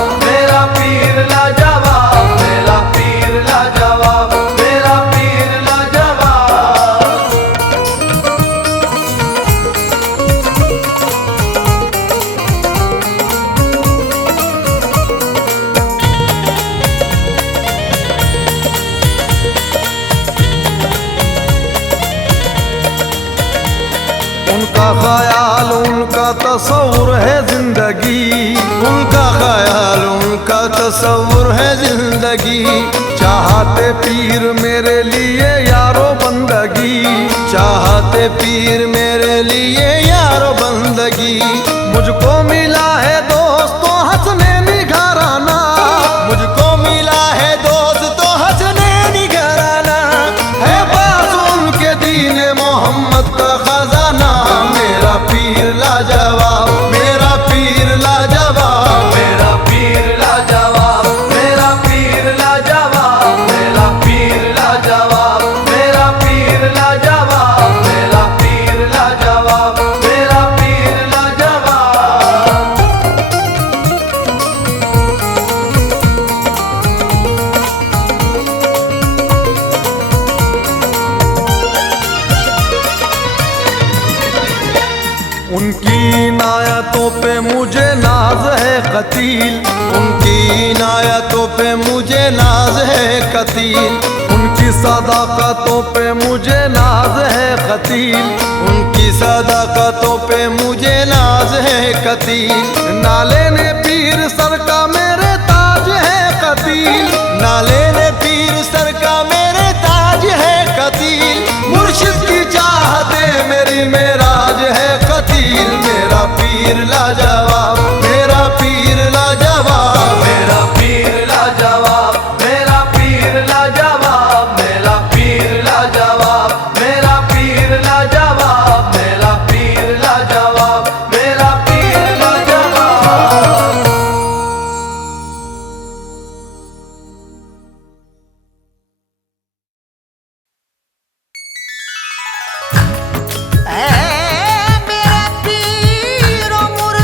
तस्वुर है जिंदगी, उनका ख्याल उनका तस्वुर है जिंदगी। चाहते पीर मेरे लिए यारो बंदगी, चाहते पीर मेरे लिए यारो बंदगी। मुझको मिला है दोस्तों हंसने घराना, मुझको मिला है दोस्तों हंसने घराना। है पास उनके दीन मोहम्मद का खजाना, मेरा पीर लाजवाब, मेरा पीर लाजवाब, मेरा पीर लाजवाब, मेरा पीर लाजवाब, मेरा पीर लाजवाब, मेरा पीर लाजवाब, मेरा पीर लाजवाब, मेरा पीर लाजवाब। उनकी इनायतों पे मुझे नाज है कतील, उनकी इनायतों पे मुझे नाज है कतील। उनकी सदाकतों पे मुझे नाज है कतील, उनकी सदाकतों पे मुझे नाज है कतील। नाले ने पीर सर का मेरे ताज है कतील, नाले ने पीर सर का मेरे ताज है कतील। मुर्शिद की चाहते मेरी मेराज है कतील, मेरा पीर लाजवाब, मेरा पीर लाजवाब, मेरा पीर लाजवाब, मेरा पीर लाजवाब, मेरा पीर लाजवाब, मेरा पीर लाजवाब, मेरा पीर लाजवाब, मेरा पीर लाजवाब। ऐ मेरे पीर ओ मुर्शिद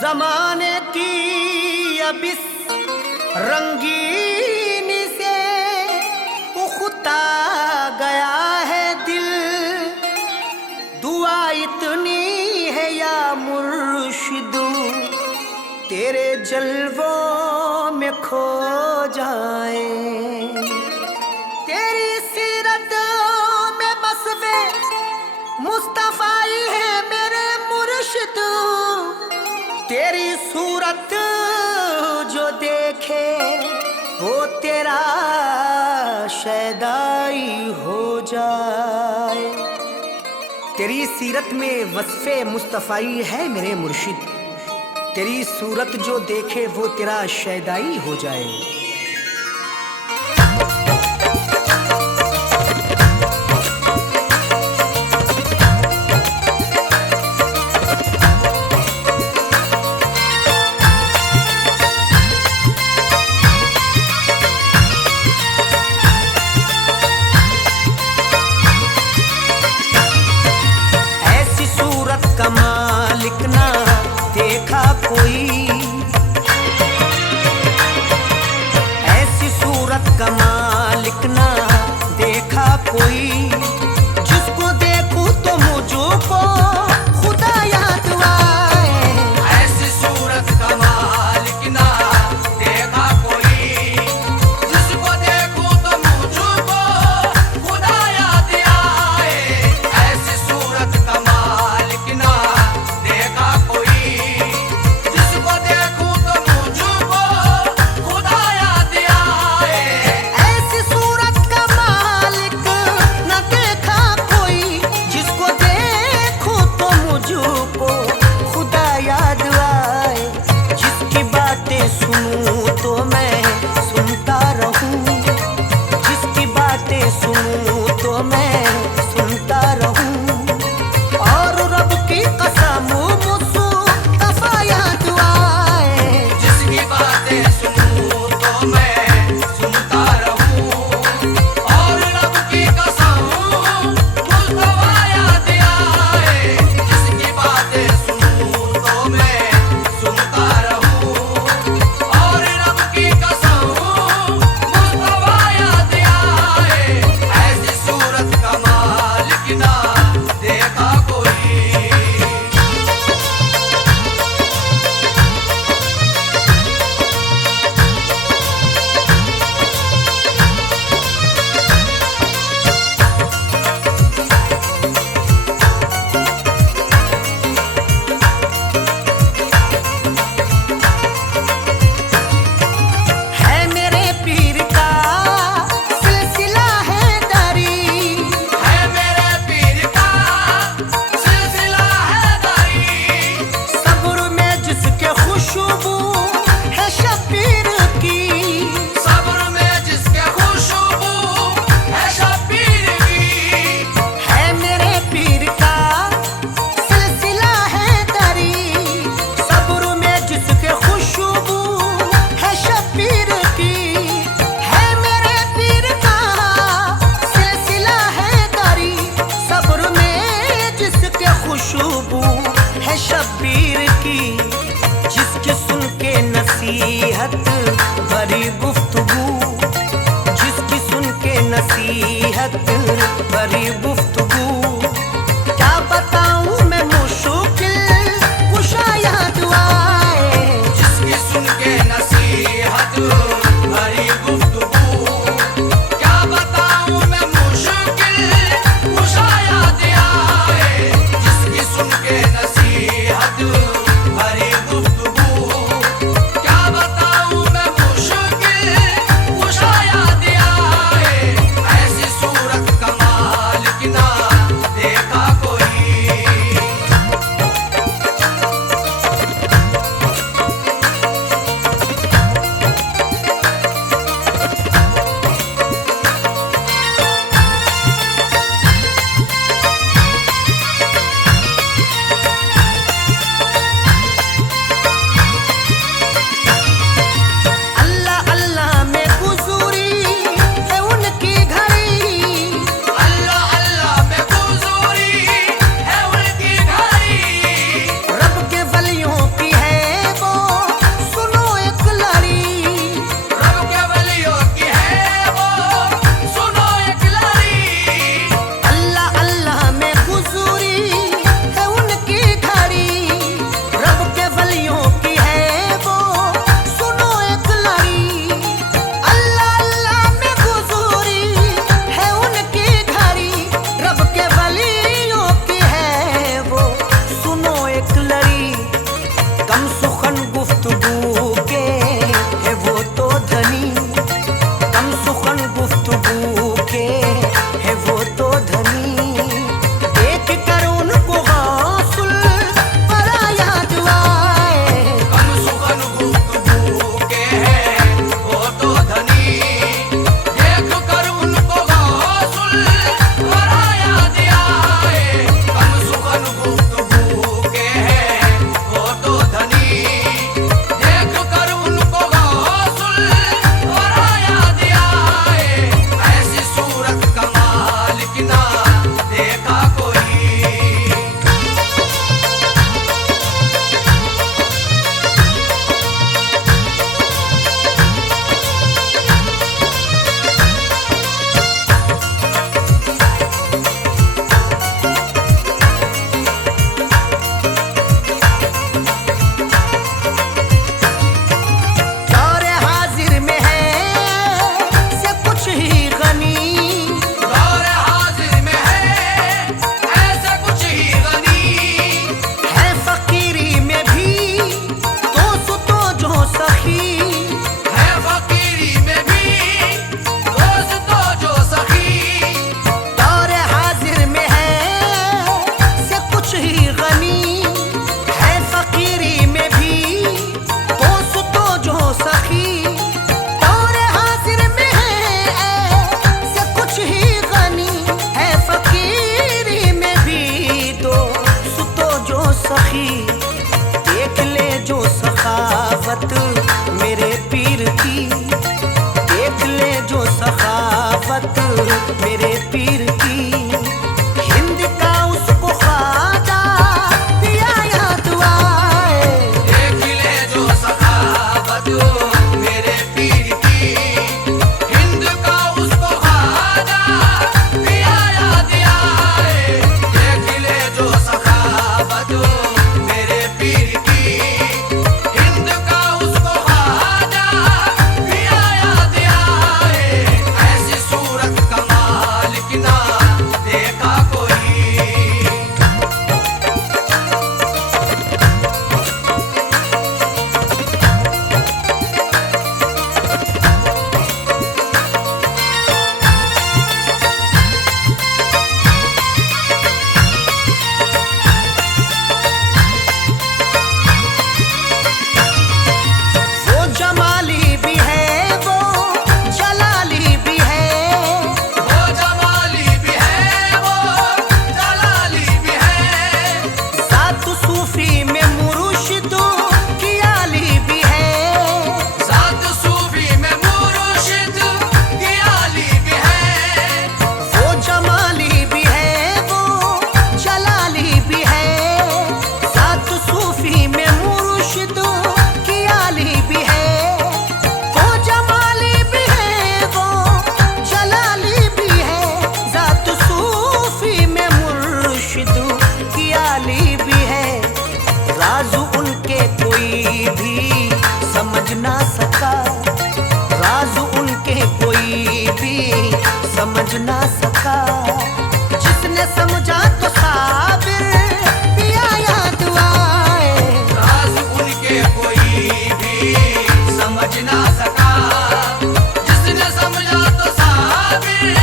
जमाने की अब इस रंगीनी से उखता गया है दिल, दुआ इतनी है या मुर्शिदू तेरे जलवों में खो जाए। तेरी सीरत में बसवे मुस्तफाई है मेरे मुर्शिद, तेरी सूरत जो देखे वो तेरा शैदाई हो जाए। तेरी सीरत में वस्फे मुस्तफाई है मेरे मुर्शिद, तेरी सूरत जो देखे वो तेरा शैदाई हो जाए। ऐसी सूरत का मालिक ना देखा कोई, ऐसी सूरत का मालिक ना देखा कोई, जिसको देखूं तो मुझको खुदा याद आए। ऐसी सूरत का मालिक ना देखा कोई, जिसको देखूं तो मुझको खुदा याद आए। ऐसी सूरत का मालिक ना देखा कोई, जिसको देखूं तो मुझको खुदा याद आए। ऐसी सूरत का मालिक न देखा कोई, जिसको देखूं तो मुझको खुदा याद आए। जिसकी बातें सुनूं तो मैं सुनता रहूं, जिसकी बातें सुनूं तो मैं सुनता रहूं, और रब की कसम मुस्तफा याद आए। जिसकी बातें सुनूं तो मैं सुनता रहूं, और रब की कसम मुस्तफा याद आए। जिसकी बातें सुनूं तो मैं सुनता रहूं, और रब की कसम मुस्तफा याद आए। ऐसी सूरत का मालिक ना देखा कोई। है मेरे पीर का सिलसिला है दारी, है मेरे पीर का सिलसिला है दारी। सब्र में जिसके खुशबू है शबीर की, सब्र में जिसके खुशबू है शबीर की। है मेरे पीर का सिलसिला है दारी, सब्र में जिसके खुशबू है शबीर की। है मेरे पीर का सिलसिला है दारी, सब्र में जिसके खुशबू है शबीर की। जिसकी सुन के नसीहत भरी गुफ्तगू, जिसकी सुन के नसीहत भरी गुफ्तगू, क्या बताऊं मैं मुश्किल कुशा याद आए। जिसकी सुन के नसीहत भरी गुफ्तगू, क्या बताऊं मैं मुश्किल कुशा याद आए। जिसकी सुन के नसीहत भरी गुफ्तगू, क्या बताऊं मैं मुश्किल कुशा याद आए। ऐसी सूरत का मालिक ना सखावत मेरे पीर की, हिंद का उसको ख्वाजा दिया याद आए। देख ले जो सखावत मेरे पीर की, हिंद का उसको ख्वाजा दिया याद आए। देख ले जो सखावत मेरे पीर की, हिंद का उसको ख्वाजा दिया याद आए। ऐसी सूरत कमाल की ना देखा कोई। वो जमाली भी है, वो जलाली भी है। वो जमाली भी है, वो जलाली भी है। सात सूफी में मुर्शिदों की आली भी है। सात सूफी में मुर्शिद की आली भी है। वो जमाली भी है, वो जलाली भी है। सात सूफी में मुर्शिदों की आली भी है। वो जमाली भी है, वो जलाली भी है। सात सूफी में मुर्शिदों की आली भी है। राज उनके कोई भी समझ ना सका, राज उनके कोई भी समझ ना सका। जिसने समझा तो साबिर दिया याद आए। राज उनके कोई भी समझ ना सका। जिसने समझा तो साबिर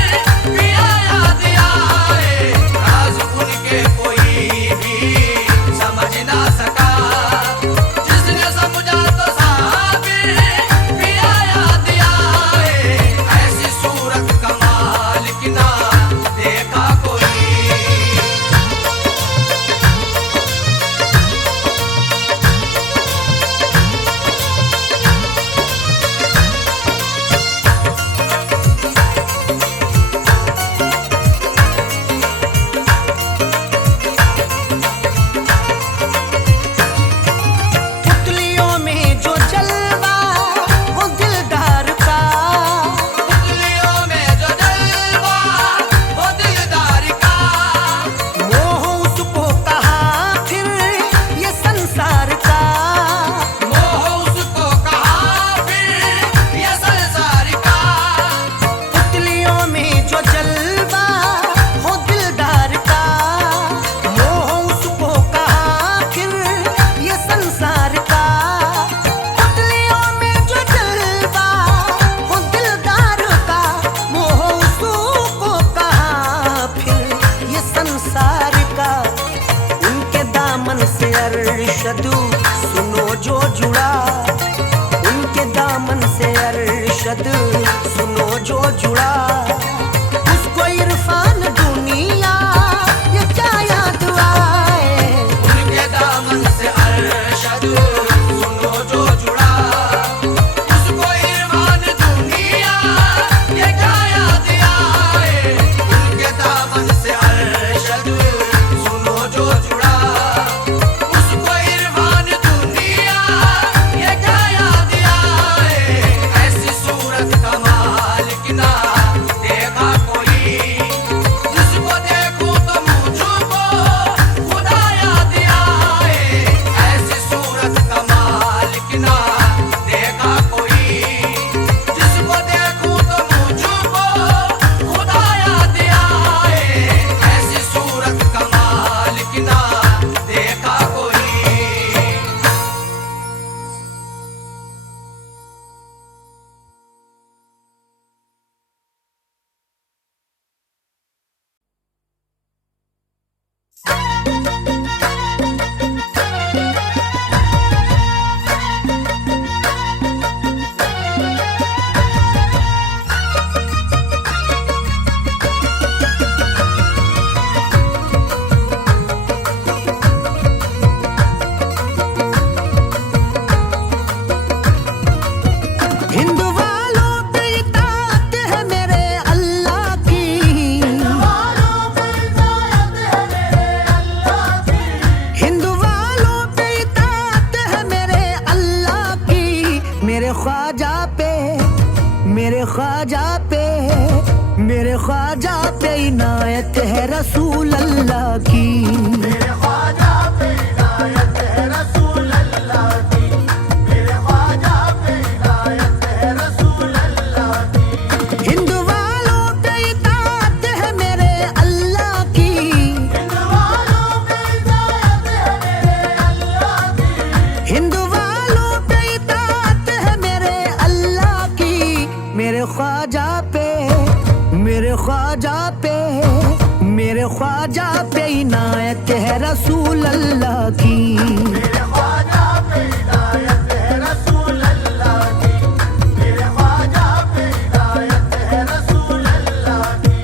दिया याद आए। राज उनके कोई भी समझ ना सका। जिसने समझा तो साबिर दिया याद आए। ऐसी सूरत कमाल की ना देखा कोई। पुतलियों में जो जलवा वो दिलदार का। पुतलियों में जो जलवा वो दिलदार का। मोह उसको कहा फिर ये संसार का। मोह उसको कहा फिर ये संसार का। पुतलियों में जो जलवा हो दिलदार का। मोह उसको कहा फिर ये संसार का। पुतलियों में जो जलवा हो दिलदार का। मोह उसको कहा फिर ये संसार का। उनके दामन से अरशदू सुनो जो जुड़ा। उनके दामन से अरशद सुनो जो जुड़ा। मेरे ख्वाजा पे इनायत है रसूल अल्लाह की। मेरे ख्वाजा पे इनायत है रसूल अल्लाह की, मेरे ख्वाजा पे इनायत है रसूल अल्लाह की। हिंदू वालों पे इताअत है मेरे अल्लाह की। हिंदू वालों पे इनायत है मेरे अल्लाह की, हिंदू वालों पे इताअत है मेरे अल्लाह की। मेरे ख्वाजा पे मेरे ख्वाजा पे मेरे ख्वाजा पे इनायत है रसूल अल्लाह की। मेरे ख्वाजा पे इनायत है रसूल अल्लाह की, मेरे ख्वाजा पे इनायत है रसूल अल्लाह की।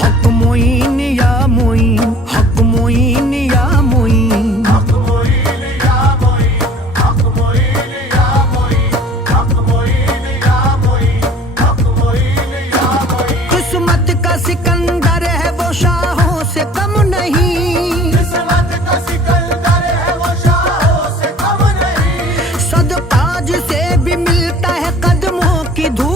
हक मोइन या मोइन, हक मोइन या मोइन, हक मोइन या मोइन, हक मोइन या मोइन, हक मोइन या मोइन, हक मोइन या मोइन। किस्मत का सिकंदर है वो शाहों से कम नहीं। किस्मत का सिकंदर है वो शाहों से कम नहीं। सदकाज से भी मिलता है कदमों की धूल